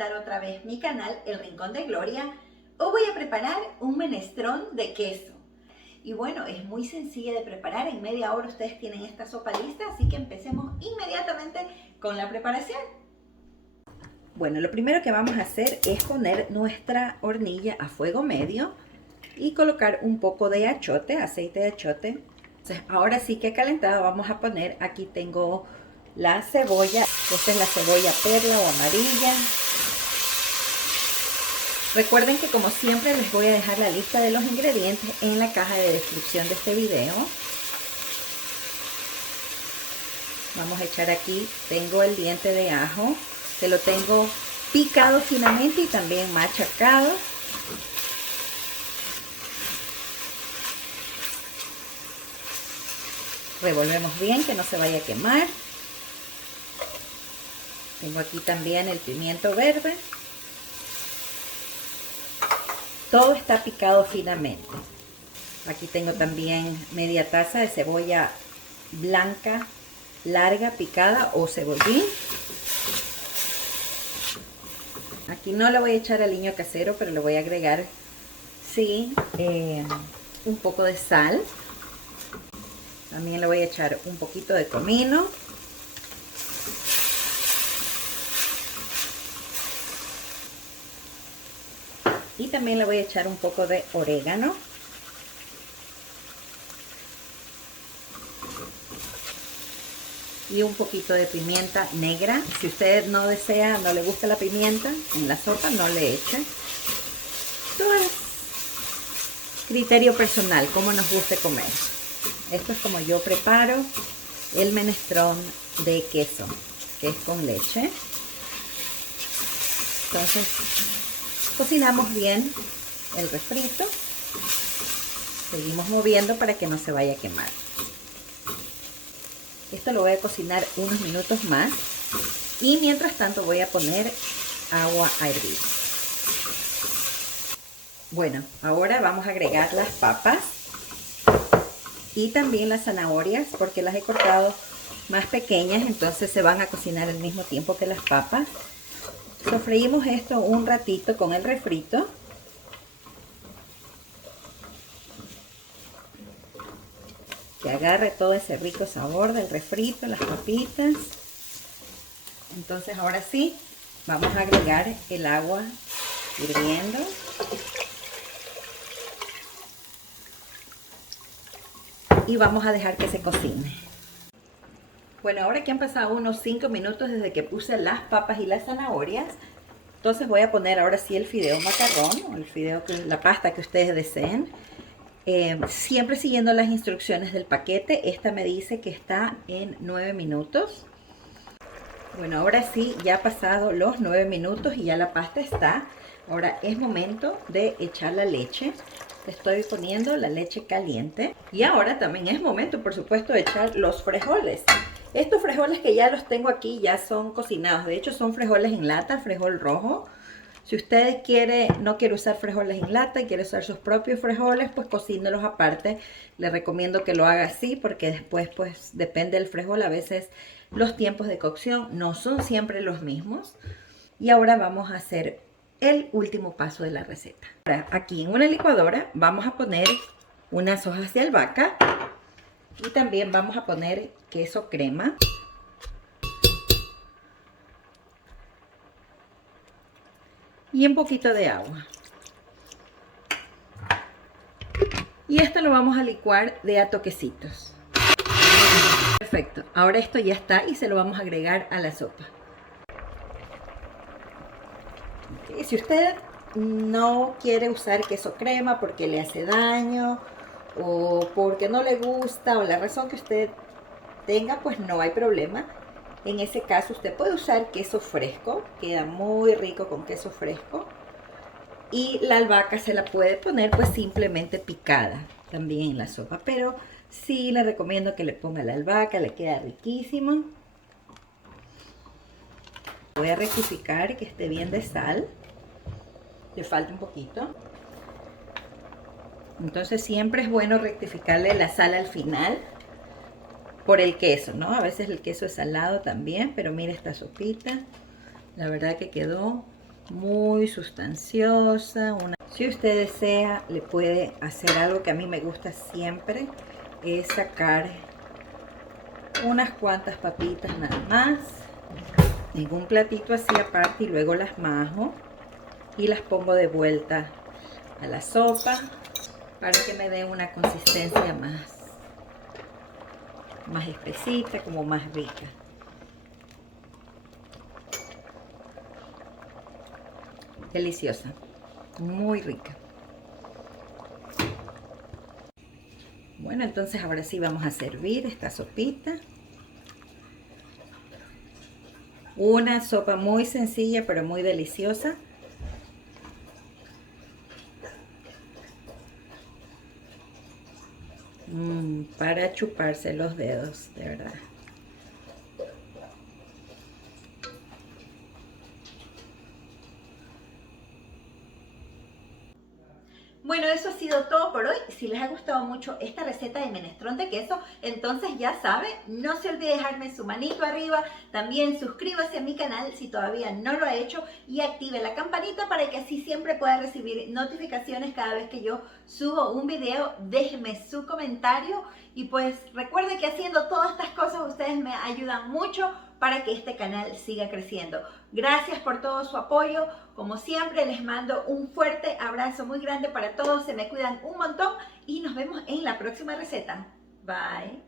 visitar otra vez mi canal, El Rincón de Gloria. Hoy voy a preparar un menestrón de queso. Y bueno, es muy sencilla de preparar, en media hora ustedes tienen esta sopa lista, así que empecemos inmediatamente con la preparación. Bueno, lo primero que vamos a hacer es poner nuestra hornilla a fuego medio y colocar un poco de achote, aceite de achote. Entonces, ahora sí que calentado vamos a poner, aquí tengo la cebolla, esta es la cebolla perla o amarilla. Recuerden que como siempre les voy a dejar la lista de los ingredientes en la caja de descripción de este video. Vamos a echar aquí, tengo el diente de ajo, que lo tengo picado finamente y también machacado. Revolvemos bien, que no se vaya a quemar. Tengo aquí también el pimiento verde. Todo está picado finamente. Aquí tengo también media taza de cebolla blanca, larga, picada o cebollín. Aquí no le voy a echar aliño casero, pero le voy a agregar, sí, un poco de sal. También le voy a echar un poquito de comino. Y también le voy a echar un poco de orégano. Y un poquito de pimienta negra. Si usted no desea, no le gusta la pimienta en la sopa, no le eche. Esto es criterio personal, como nos guste comer. Esto es como yo preparo el menestrón de queso, que es con leche. Entonces, cocinamos bien el refrito. Seguimos moviendo para que no se vaya a quemar. Esto lo voy a cocinar unos minutos más. Y mientras tanto voy a poner agua a hervir. Bueno, ahora vamos a agregar las papas. Y también las zanahorias, porque las he cortado más pequeñas, entonces se van a cocinar al mismo tiempo que las papas. Sofreímos esto un ratito con el refrito. Que agarre todo ese rico sabor del refrito, las papitas. Entonces ahora sí, vamos a agregar el agua hirviendo. Y vamos a dejar que se cocine. Bueno, ahora que han pasado unos 5 minutos desde que puse las papas y las zanahorias, entonces voy a poner ahora sí el fideo macarrón, o el fideo, la pasta que ustedes deseen. Siempre siguiendo las instrucciones del paquete. Esta me dice que está en 9 minutos. Bueno, ahora sí, ya ha pasado los 9 minutos y ya la pasta está. Ahora es momento de echar la leche. Estoy poniendo la leche caliente. Y ahora también es momento, por supuesto, de echar los frijoles. Estos frijoles que ya los tengo aquí ya son cocinados. De hecho, son frijoles en lata, frijol rojo. Si usted no quiere usar frijoles en lata y quiere usar sus propios frijoles, pues cocínelos aparte. Le recomiendo que lo haga así porque después, pues, depende del frijol. A veces los tiempos de cocción no son siempre los mismos. Y ahora vamos a hacer el último paso de la receta. Ahora, aquí en una licuadora vamos a poner unas hojas de albahaca y también vamos a poner queso crema. Y un poquito de agua. Y esto lo vamos a licuar de a toquecitos. Perfecto. Ahora esto ya está y se lo vamos a agregar a la sopa. Okay. Si usted no quiere usar queso crema porque le hace daño o porque no le gusta o la razón que usted tenga, pues no hay problema. En ese caso usted puede usar queso fresco, queda muy rico con queso fresco. Y la albahaca se la puede poner pues simplemente picada también en la sopa. Pero sí le recomiendo que le ponga la albahaca, le queda riquísimo. Voy a rectificar que esté bien de sal. Le falta un poquito. Entonces siempre es bueno rectificarle la sal al final. Por el queso, ¿no? A veces el queso es salado también, pero mira esta sopita. La verdad que quedó muy sustanciosa. Si usted desea, le puede hacer algo que a mí me gusta siempre, es sacar unas cuantas papitas nada más en un platito así aparte y luego las majo y las pongo de vuelta a la sopa para que me dé una consistencia más espesita, como más rica. Deliciosa, muy rica. Bueno, entonces ahora sí vamos a servir esta sopita. Una sopa muy sencilla pero muy deliciosa. Para chuparse los dedos, de verdad. Bueno, eso ha sido todo por hoy. Si les ha gustado mucho esta receta de menestrón de queso, entonces ya sabe, no se olvide dejarme su manito arriba. También suscríbase a mi canal si todavía no lo ha hecho y active la campanita para que así siempre pueda recibir notificaciones cada vez que yo subo un video. Déjenme su comentario y pues recuerde que haciendo todas estas cosas ustedes me ayudan mucho para que este canal siga creciendo. Gracias por todo su apoyo. Como siempre, les mando un fuerte abrazo muy grande para todos. Se me cuidan un montón y nos vemos en la próxima receta. Bye.